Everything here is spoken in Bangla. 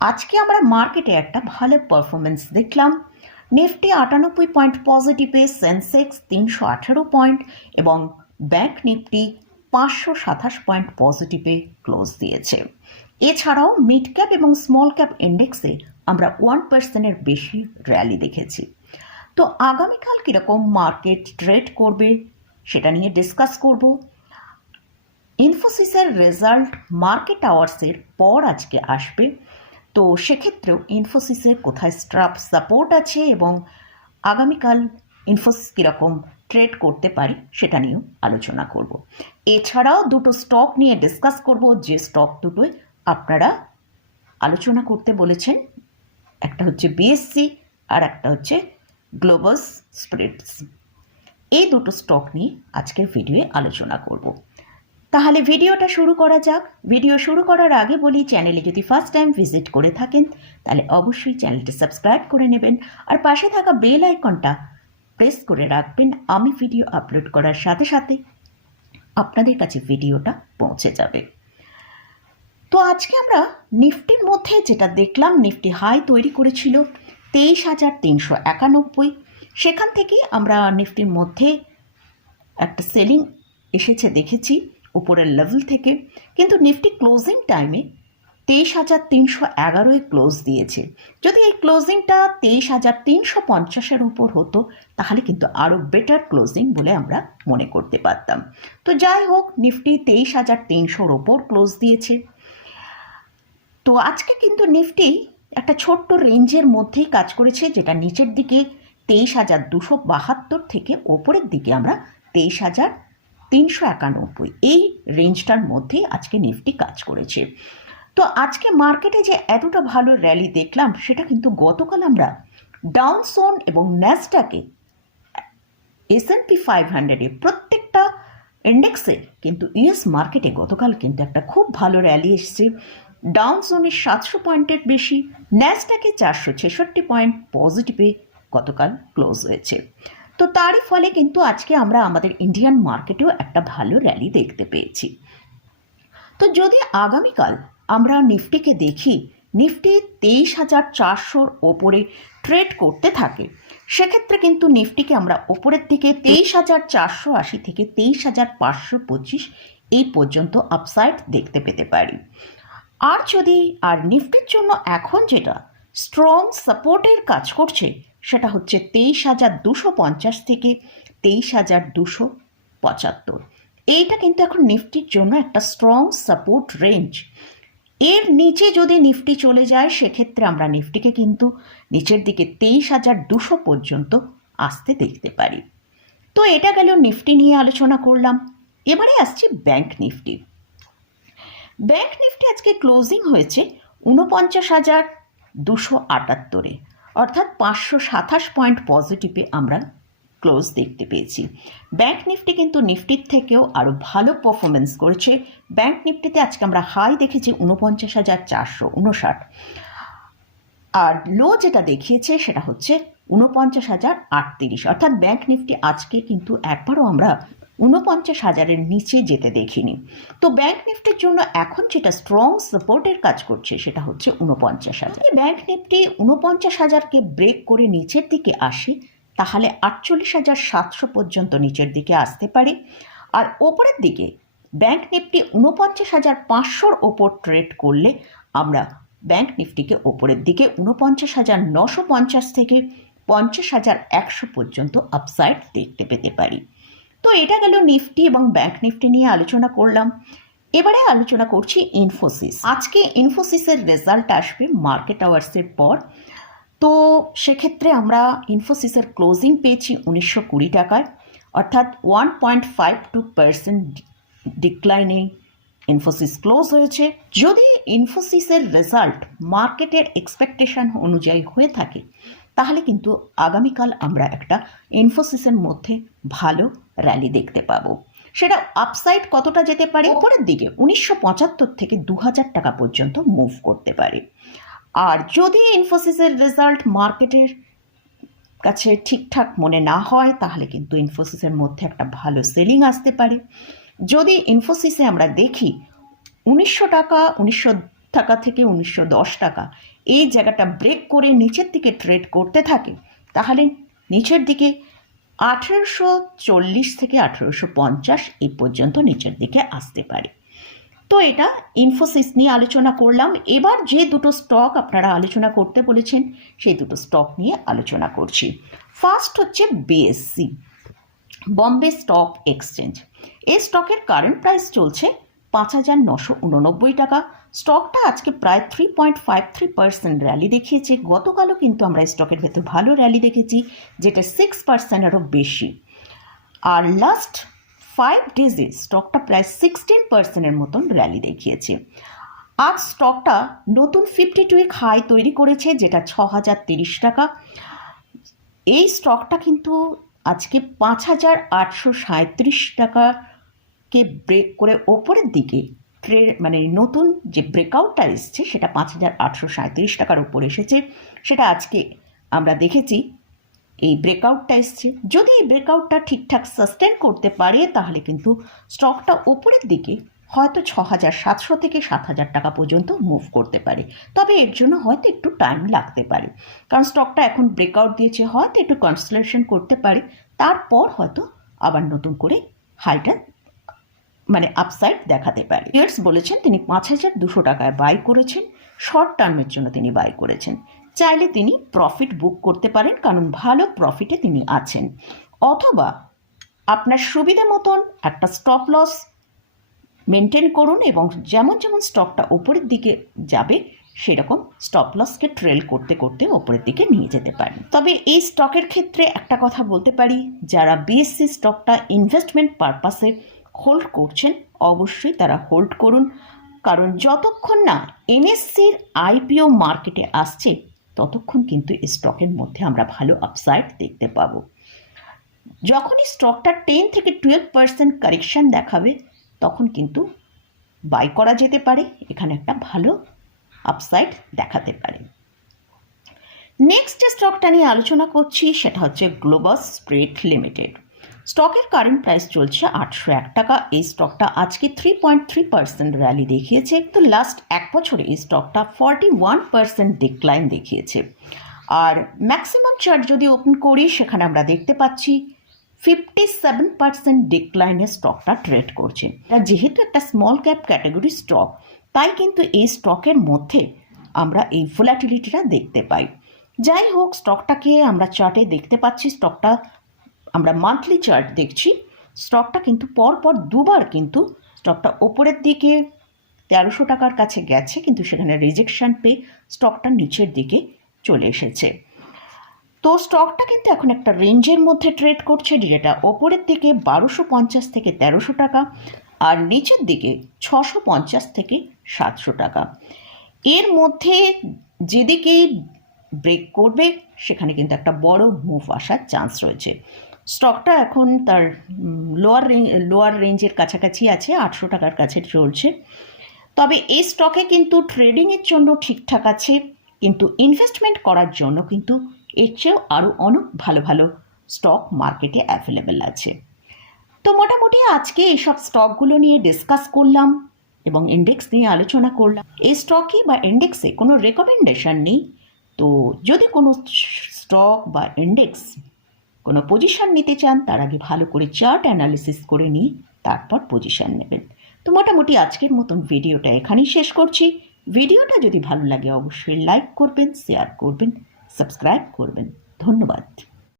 আজকে আমরা মার্কেটে একটা ভালো পারফরমেন্স দেখলাম। নিফটি আটানব্বই পয়েন্ট পজিটিভে সেন্সেক্স তিনশো আঠেরো পয়েন্ট এবং ব্যাংক নিফটি পাঁচশো সাতাশ পয়েন্ট পজিটিভে ক্লোজ দিয়েছে। এছাড়াও মিড ক্যাপ এবং স্মল ক্যাপ ইন্ডেক্সে আমরা ওয়ান পার্সেন্টের বেশি র্যালি দেখেছি। তো আগামীকাল কীরকম মার্কেট ট্রেড করবে সেটা নিয়ে ডিসকাস করব। ইনফোসিসের রেজাল্ট মার্কেট আওয়ার্সের পর আজকে আসবে। তো সেক্ষেত্রেও ইনফোসিসের কোথায় স্ট্রাপ সাপোর্ট আছে এবং আগামীকাল ইনফোসিস কীরকম ট্রেড করতে পারি সেটা নিয়েও আলোচনা করব। এছাড়াও দুটো স্টক নিয়ে ডিসকাস করব, যে স্টক দুটোয় আপনারা আলোচনা করতে বলেছেন। একটা হচ্ছে বিএসসি আর একটা হচ্ছে গ্লোবাল স্প্রিটস এই দুটো স্টক নিয়ে আজকের ভিডিওয়ে আলোচনা করব। তাহলে ভিডিওটা শুরু করা যাক। ভিডিও শুরু করার আগে বলি চ্যানেলে যদি ফার্স্ট টাইম ভিজিট করে থাকেন, তাহলে অবশ্যই চ্যানেলটি সাবস্ক্রাইব করে নেবেন। আর পাশে থাকা বেল আইকনটা প্রেস করে রাখবেন। আমি ভিডিও আপলোড করার সাথে সাথে আপনাদের কাছে ভিডিওটা পৌঁছে যাবে। তো আজকে আমরা নিফটির মধ্যে যেটা দেখলাম, নিফটি হাই তৈরি করেছিল তেইশ হাজার তিনশো একানব্বই। সেখান থেকে আমরা নিফটির মধ্যে একটা সেলিং এসেছে দেখেছি। উপরের লেভেল থেকে, কিন্তু নিফটি ক্লোজিং টাইমে তেইশ হাজার তিনশো এগারোয় ক্লোজ দিয়েছে। যদি এই ক্লোজিংটা তেইশ হাজার তিনশো পঞ্চাশের উপর হতো, তাহলে কিন্তু আরও বেটার ক্লোজিং বলে আমরা মনে করতে পারতাম। তো যাই হোক নিফটি তেইশ হাজার তিনশোর ওপর ক্লোজ দিয়েছে। তো আজকে কিন্তু নিফটি একটা ছোট্ট রেঞ্জের মধ্যেই কাজ করেছে, যেটা নিচের দিকে তেইশ হাজার দুশো বাহাত্তর থেকে ওপরের দিকে আমরা তেইশ হাজার তিনশো একানব্বই। এই রেঞ্জটার মধ্যেই আজকে নিফটি কাজ করেছে। তো আজকে মার্কেটে যে এতটা ভালো র্যালি দেখলাম, সেটা কিন্তু গতকাল আমরা ডাউন সোন এবং ন্যাসডাকে এস এন পি ফাইভ হান্ড্রেডে প্রত্যেকটা ইন্ডেক্সে কিন্তু ইউএস মার্কেটে গতকাল কিন্তু একটা খুব ভালো র্যালি এসছে। ডাউন জোনে সাতশো পয়েন্টের বেশি ন্যাসডাকে চারশো ছেষট্টি পয়েন্ট পজিটিভে গতকাল ক্লোজ হয়েছে। তো তারই ফলে কিন্তু আজকে আমরা আমাদের ইন্ডিয়ান মার্কেটেও একটা ভালো র্যালি দেখতে পেয়েছি। তো যদি আগামীকাল আমরা নিফটিকে দেখি, নিফটি তেইশ হাজার চারশোর ওপরে ট্রেড করতে থাকে, সেক্ষেত্রে কিন্তু নিফটিকে আমরা ওপরের দিকে তেইশ হাজার চারশো আশি থেকে তেইশ হাজার পাঁচশো পঁচিশ এই পর্যন্ত আপসাইড দেখতে পেতে পারি। আর যদি, আর নিফটির জন্য এখন যেটা স্ট্রং সাপোর্টের কাজ করছে, সেটা হচ্ছে তেইশ হাজার দুশো পঞ্চাশ থেকে তেইশ হাজার দুশো পঁচাত্তর। এইটা কিন্তু এখন নিফটির জন্য একটা স্ট্রং সাপোর্ট রেঞ্জ এর নিচে যদি নিফটি চলে যায়, সেক্ষেত্রে আমরা নিফটিকে কিন্তু নিচের দিকে তেইশ হাজার দুশো পর্যন্ত আসতে দেখতে পারি। তো এটা গেল নিফটি নিয়ে আলোচনা করলাম। এবারে আসছে ব্যাংক নিফটি। ব্যাংক নিফটি আজকে ক্লোজিং হয়েছে উনপঞ্চাশ হাজার দুশো আটাত্তরে। অর্থাৎ পাঁচশো সাতাশ পয়েন্ট পজিটিভে আমরা ক্লোজ দেখতে পেয়েছি। ব্যাংক নিফটি কিন্তু নিফটির থেকেও আরও ভালো পারফরমেন্স করেছে। ব্যাংক নিফটিতে আজকে আমরা হাই দেখেছি উনপঞ্চাশ হাজার চারশো উনষাট। আর লো যেটা দেখিয়েছে সেটা হচ্ছে উনপঞ্চাশ হাজার আটত্রিশ। অর্থাৎ ব্যাংক নিফটি আজকে কিন্তু একবারও আমরা উনপঞ্চাশ হাজারের নিচে যেতে দেখিনি। তো ব্যাংক নিফটির জন্য এখন যেটা স্ট্রং সাপোর্টের কাজ করছে সেটা হচ্ছে উনপঞ্চাশ হাজার। ব্যাংক নিফটি উনপঞ্চাশ হাজারকে ব্রেক করে নিচের দিকে আসে, তাহলে আটচল্লিশ হাজার সাতশো পর্যন্ত নিচের দিকে আসতে পারে। আর ওপরের দিকে ব্যাংক নিফটি উনপঞ্চাশ হাজার পাঁচশোর ওপর ট্রেড করলে আমরা ব্যাংক নিফটিকে ওপরের দিকে উনপঞ্চাশ হাজার নশো পঞ্চাশ থেকে পঞ্চাশ হাজার একশো পর্যন্ত আপসাইড দেখতে পেতে পারি। তো এটা গেল নিফটি এবং ব্যাংক নিফটি নিয়ে আলোচনা করলাম। এবারে আলোচনা করছি ইনফোসিস। আজকে ইনফোসিসের রেজাল্ট আসবে মার্কেট আওয়ার্সের পর। তো সেক্ষেত্রে আমরা ইনফোসিসের ক্লোজিং পেয়েছি উনিশশো কুড়ি টাকায়। অর্থাৎ one point five two percent ডিক্লাইনে Infosys close হয়েছে। যদি ইনফোসিসের রেজাল্ট মার্কেটের এক্সপেকটেশন অনুযায়ী হয়ে থাকে তাহলে কিন্তু আগামীকাল আমরা একটা ইনফোসিসের মধ্যে ভালো র্যালি দেখতে পাবো। সেটা আপসাইড কতটা যেতে পারে? ওপরের দিকে উনিশশো পঁচাত্তর থেকে দু হাজার টাকা পর্যন্ত মুভ করতে পারে। আর যদি ইনফোসিসের রেজাল্ট মার্কেটের কাছে ঠিকঠাক মনে না হয়, তাহলে কিন্তু ইনফোসিসের মধ্যে একটা ভালো সেলিং আসতে পারে। যদি ইনফোসিসে আমরা দেখি, উনিশশো টাকা উনিশশো টাকা থেকে উনিশশো দশ টাকা এই জায়গাটা ব্রেক করে নিচের দিকে ট্রেড করতে থাকে, তাহলে নিচের দিকে আঠেরোশো চল্লিশ থেকে আঠেরোশো পঞ্চাশ এই পর্যন্ত নিচের দিকে আসতে পারে। তো এটা ইনফোসিস নিয়ে আলোচনা করলাম। এবার যে দুটো স্টক আপনারা আলোচনা করতে বলেছেন, সেই দুটো স্টক নিয়ে আলোচনা করছি। ফার্স্ট হচ্ছে বিএসসি বম্বে স্টক এক্সচেঞ্জ এই স্টকের কারেন্ট প্রাইস চলছে পাঁচ হাজার নশো উননব্বই টাকা। স্টকটা আজকে প্রায় three point five three percent rally দেখিয়েছে। গতকালও কিন্তু আমরা স্টকের ভেতর ভালো র্যালি দেখেছি, যেটা সিক্স পার্সেন্ট আরও বেশি। আর লাস্ট ফাইভ ডেজে স্টকটা প্রায় সিক্সটিন পার্সেন্টের মতন র্যালি দেখিয়েছে। আজ স্টকটা নতুন ফিফটি টু উইক হাই তৈরি করেছে, যেটা ছ হাজার তিরিশ টাকা। এই স্টকটা কিন্তু আজকে পাঁচ হাজার আটশো সাঁত্রিশ টাকাকে ব্রেক করে ওপরের দিকে মানে নতুন যে ব্রেকআউটটা এসছে, সেটা পাঁচ হাজার আটশো সাঁত্রিশ টাকার ওপর এসেছে। সেটা আজকে আমরা দেখেছি। এই ব্রেকআউটটা এসছে। যদি এই ব্রেকআউটটা ঠিকঠাক সাস্টেন করতে পারে, তাহলে কিন্তু স্টকটা ওপরের দিকে হয়তো ছ হাজার সাতশো থেকে সাত হাজার টাকা পর্যন্ত মুভ করতে পারে। তবে এর জন্য হয়তো একটু টাইম লাগতে পারে। কারণ স্টকটা এখন ব্রেকআউট দিয়েছে, হয়তো একটু কনসলেশন করতে পারে। তারপর হয়তো আবার নতুন করে হাইটা মানে আপসাইড দেখাতে পারে। ইয়ার্স বলেছেন তিনি পাঁচ হাজার দুশো টাকায় বাই করেছেন। শর্ট টার্মের জন্য তিনি বাই করেছেন। চাইলে তিনি প্রফিট বুক করতে পারেন, কারণ ভালো প্রফিটে তিনি আছেন। অথবা আপনার সুবিধা মতন একটা স্টপ লস মেনটেন করুন এবং যেমন যেমন স্টকটা ওপরের দিকে যাবে, সেরকম স্টপ লসকে ট্রেল করতে করতে ওপরের দিকে নিয়ে যেতে পারেন। তবে এই স্টকের ক্ষেত্রে একটা কথা বলতে পারি, যারা বিএসসি স্টকটা ইনভেস্টমেন্ট পারপাসে হোল্ড করছেন, অবশ্যই তারা হোল্ড করুন। কারণ যতক্ষণ না এনএসসির আইপিও মার্কেটে আসছে, ততক্ষণ কিন্তু স্টকের মধ্যে আমরা ভালো আপসাইড দেখতে পাবো। যখনই স্টকটা টেন থেকে টুয়েলভ পার্সেন্ট কারেকশান দেখাবে, তখন কিন্তু বাই করা যেতে পারে, এখানে একটা ভালো আপসাইড দেখাতে পারে। নেক্সট যে স্টকটা নিয়ে আলোচনা করছি, সেটা হচ্ছে গ্লোবাস স্প্রেড লিমিটেড স্টকের কারেন্ট প্রাইস চলছে আটশো এক টাকা। এই স্টকটা আজকে three point three percent rally দেখিয়েছে। তো লাস্ট এক বছরে এই স্টকটা ফর্টি ওয়ান পার্সেন্ট ডিক্লাইন দেখিয়েছে। আর ম্যাক্সিমাম চার্ট যদি ওপেন করি, সেখানে আমরা দেখতে পাচ্ছি ফিফটি সেভেন পার্সেন্ট ডিক্লাইনের স্টকটা ট্রেড করছে। আর যেহেতু একটা স্মল ক্যাপ ক্যাটাগরি স্টক তাই কিন্তু এই স্টকের মধ্যে আমরা এই ভোলাটিলিটিটা দেখতে পাই। যাই হোক স্টকটাকে আমরা চার্টে দেখতে পাচ্ছি। স্টকটা আমরা মান্থলি চার্ট দেখছি স্টকটা কিন্তু পরপর দুবার কিন্তু স্টকটা ওপরের দিকে তেরোশো টাকার কাছে গেছে, কিন্তু সেখানে রিজেকশান পেয়ে স্টকটা নিচের দিকে চলে এসেছে। তো স্টকটা কিন্তু এখন একটা রেঞ্জের মধ্যে ট্রেড করছে, যেটা ওপরের দিকে বারোশো পঞ্চাশ থেকে তেরোশো টাকা আর নিচের দিকে ছশো পঞ্চাশ থেকে সাতশো টাকা। এর মধ্যে যেদিকেই ব্রেক করবে, সেখানে কিন্তু একটা বড় মুভ আসার চান্স রয়েছে। স্টকটা এখন তার লোয়ার লোয়ার রেঞ্জের কাছাকাছি আছে, আটশো টাকার কাছে চলছে। তবে এই স্টকে কিন্তু ট্রেডিংয়ের জন্য ঠিকঠাক আছে, কিন্তু ইনভেস্টমেন্ট করার জন্য কিন্তু এর চেয়েও আরও অনেক ভালো ভালো স্টক মার্কেটে অ্যাভেলেবেল আছে। তো মোটামুটি আজকে এইসব স্টকগুলো নিয়ে ডিসকাস করলাম এবং ইন্ডেক্স নিয়ে আলোচনা করলাম। এই স্টকে বা ইন্ডেক্সে কোনো রেকমেন্ডেশন নেই, তো যদি কোনো স্টক বা ইন্ডেক্স কোনো পজিশন নিতে চান, তার আগে ভালো করে চার্ট অ্যানালিসিস করে নিই তারপর পজিশন নেবেন। তো মোটামুটি আজকের মতন ভিডিওটা এখানেই শেষ করছি। ভিডিওটা যদি ভালো লাগে, অবশ্যই লাইক করবেন শেয়ার করবেন সাবস্ক্রাইব করবেন। ধন্যবাদ।